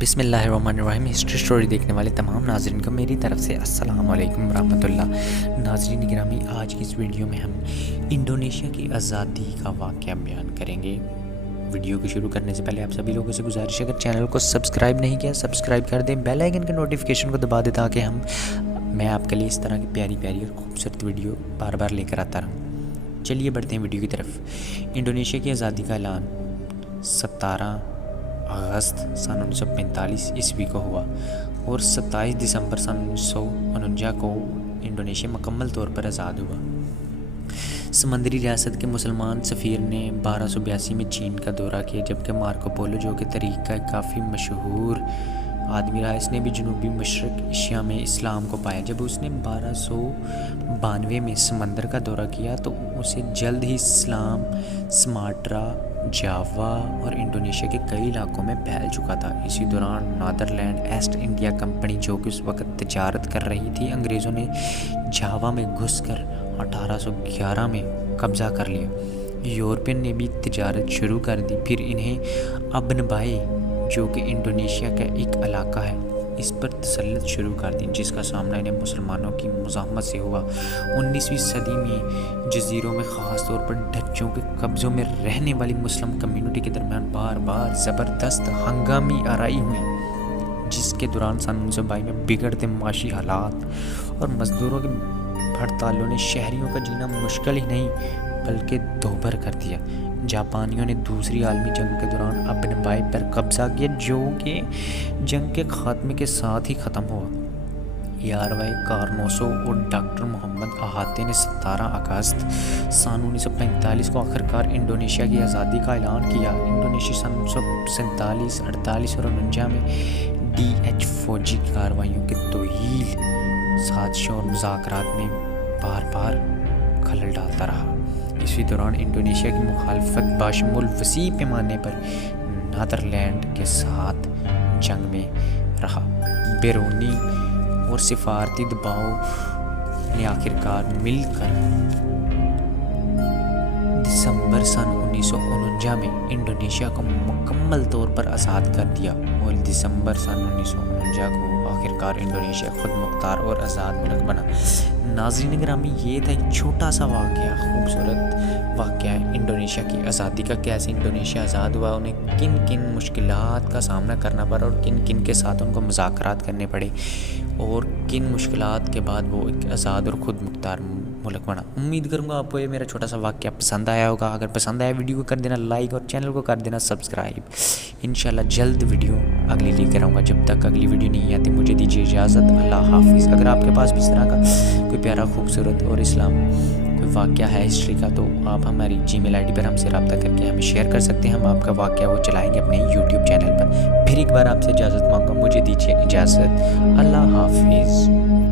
بسم اللہ الرحمن الرحیم۔ ہسٹری سٹوری دیکھنے والے تمام ناظرین کو میری طرف سے السلام علیکم ورحمۃ اللہ۔ ناظرین گرامی، آج کی اس ویڈیو میں ہم انڈونیشیا کی آزادی کا واقعہ بیان کریں گے۔ ویڈیو کو شروع کرنے سے پہلے آپ سبھی لوگوں سے گزارش ہے، اگر چینل کو سبسکرائب نہیں کیا سبسکرائب کر دیں، بیل آئیکن کے نوٹیفیکیشن کو دبا دیں تاکہ میں آپ کے لیے اس طرح کی پیاری پیاری اور خوبصورت ویڈیو بار بار لے کر آتا رہوں۔ چلیے بڑھتے ہیں ویڈیو کی طرف۔ انڈونیشیا کی آزادی کا اعلان 17 اگست سن 1945 عیسوی کو ہوا اور 27 دسمبر سن 1949 کو انڈونیشیا مکمل طور پر آزاد ہوا۔ سمندری ریاست کے مسلمان سفیر نے 1282 میں چین کا دورہ کیا، جبکہ مارکو پولو، جو کہ تاریخ کا کافی مشہور آدمی رہا، اس نے بھی جنوبی مشرق ایشیا میں اسلام کو پایا۔ جب اس نے 1292 میں سمندر کا دورہ کیا تو اسے جلد ہی اسلام سماٹرا، جاوا اور انڈونیشیا کے کئی علاقوں میں پھیل چکا تھا۔ اسی دوران نیدرلینڈ ایسٹ انڈیا کمپنی، جو کہ اس وقت تجارت کر رہی تھی، انگریزوں نے جاوا میں گھس کر 1811 میں قبضہ کر لیا۔ یورپین نے بھی تجارت شروع کر دی، پھر انہیں ابنبائی، جو کہ انڈونیشیا کا ایک علاقہ ہے، اس پر تسلط شروع کر دی، جس کا سامنا انہیں مسلمانوں کی مزاحمت سے ہوا۔ 19ویں صدی میں جزیروں میں، خاص طور پر ڈچوں کے قبضوں میں رہنے والی مسلم کمیونٹی کے درمیان بار بار زبردست ہنگامی آرائی ہوئی، جس کے دوران سن 1922 میں بگڑتے معاشی حالات اور مزدوروں کی ہڑتالوں نے شہریوں کا جینا مشکل ہی نہیں بلکہ دوبھر کر دیا۔ جاپانیوں نے دوسری عالمی جنگ کے دوران ابنبائی پر قبضہ کیا، جو کہ جنگ کے خاتمے کے ساتھ ہی ختم ہوا۔ یاروے کارنوسو اور ڈاکٹر محمد احاطے نے 17 اگست سن 1945 کو آخرکار انڈونیشیا کی آزادی کا اعلان کیا۔ انڈونیشیا سن 1947، 48 اور 49 میں ڈی فوجی کارروائیوں کے طویل سازشوں اور مذاکرات میں بار بار خلل ڈالتا رہا۔ اسی دوران انڈونیشیا کی مخالفت بشمول وسیع پیمانے پر نیدرلینڈ کے ساتھ جنگ میں رہا۔ بیرونی اور سفارتی دباؤ نے آخرکار مل کر دسمبر سن 1949 میں انڈونیشیا کو مکمل طور پر آزاد کر دیا، اور دسمبر سن 1949 کو آخرکار انڈونیشیا خود مختار اور آزاد ملک بنا۔ ناظرین گرامی، یہ تھا ایک چھوٹا سا واقعہ، خوبصورت واقعہ انڈونیشیا کی آزادی کا، کیسے انڈونیشیا آزاد ہوا، انہیں کن کن مشکلات کا سامنا کرنا پڑا اور کن کن کے ساتھ ان کو مذاکرات کرنے پڑے، اور کن مشکلات کے بعد وہ ایک آزاد اور خود مختار ملک بنا۔ امید کروں گا آپ کو یہ میرا چھوٹا سا واقعہ پسند آیا ہوگا۔ اگر پسند آیا ویڈیو کو کر دینا لائک اور چینل کو کر دینا سبسکرائب۔ انشاءاللہ جلد ویڈیو اگلی لے کر آؤں گا۔ جب تک اگلی ویڈیو نہیں آتی مجھے دیجیے اجازت۔ اللہ حافظ۔ اگر آپ کے پاس بھی اس طرح کا کوئی پیارا خوبصورت اور اسلام کوئی واقعہ ہے ہسٹری کا، تو آپ ہماری Gmail ID پر ہم سے رابطہ کر کے ہمیں شیئر کر سکتے ہیں۔ ہم آپ کا واقعہ وہ چلائیں گے اپنے YouTube چینل پر۔ پھر ایک بار آپ سے اجازت مانگا، مجھے دیجیے اجازت۔ اللہ حافظ۔